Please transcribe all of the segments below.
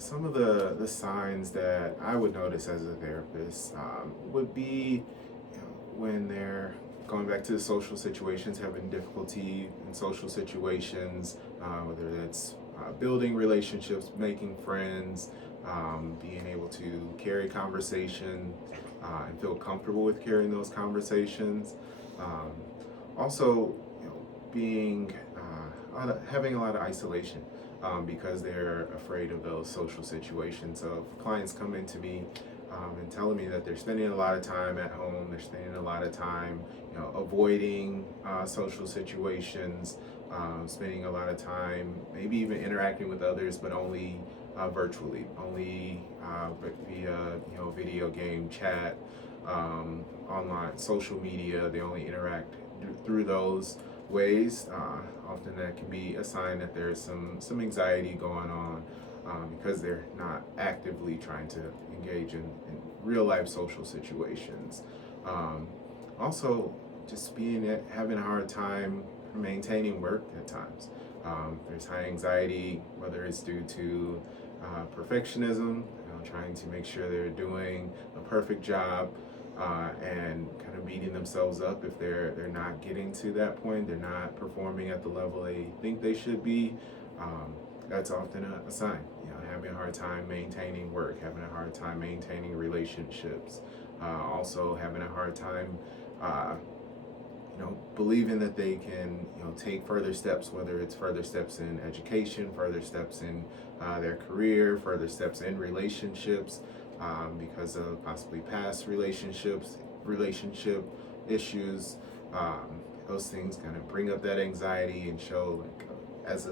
some of the signs that I would notice as a therapist would be, when they're going back to the social situations, having difficulty in social situations, whether that's building relationships, making friends, being able to carry conversation and feel comfortable with carrying those conversations. Um, Also, being having a lot of isolation because they're afraid of those social situations. So if clients come into me and telling me that they're spending a lot of time at home, they're spending a lot of time, avoiding social situations, spending a lot of time, maybe even interacting with others, but only virtually, only via video game chat, online social media. They only interact through those ways. Often that can be a sign that there's some anxiety going on because they're not actively trying to engage in real life social situations. Um, Also, just having a hard time maintaining work at times. There's high anxiety, whether it's due to perfectionism, trying to make sure they're doing a perfect job, and kind of beating themselves up if they're not getting to that point, they're not performing at the level they think they should be. Um, that's often a sign. Having a hard time maintaining work, having a hard time maintaining relationships, also having a hard time. Uh, Believing that they can, take further steps, whether it's further steps in education, further steps in their career, further steps in relationships, because of possibly past relationship issues. Those things kind of bring up that anxiety and show, like, as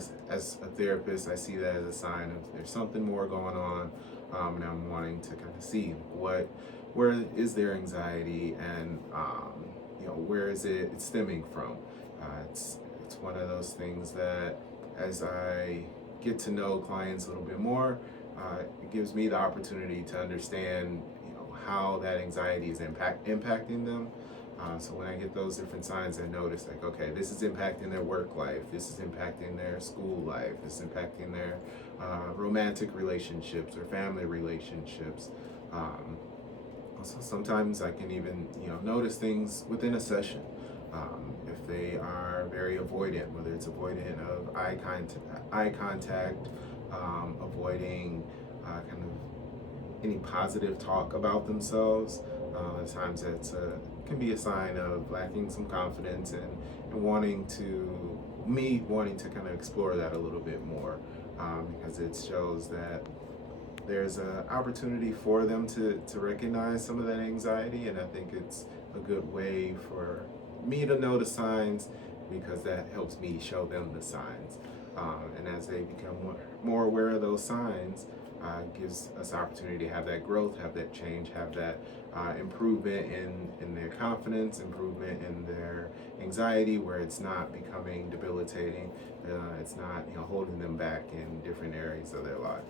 a therapist, I see that as a sign of there's something more going on, and I'm wanting to kind of see where is their anxiety, and where is it stemming from. It's one of those things that, as I get to know clients a little bit more, it gives me the opportunity to understand how that anxiety is impacting them. So when I get those different signs, I notice, like, okay, this is impacting their work life, this is impacting their school life, this is impacting their romantic relationships or family relationships. Um, Also, sometimes I can even, notice things within a session. If they are very avoidant, whether it's avoidant of eye contact, avoiding kind of any positive talk about themselves. At times that's can be a sign of lacking some confidence, and wanting to kind of explore that a little bit more, because it shows that there's an opportunity for them to recognize some of that anxiety. And I think it's a good way for me to know the signs, because that helps me show them the signs. And as they become more aware of those signs, gives us opportunity to have that growth, have that change, have that improvement in their confidence, improvement in their anxiety, where it's not becoming debilitating, it's not holding them back in different areas of their life.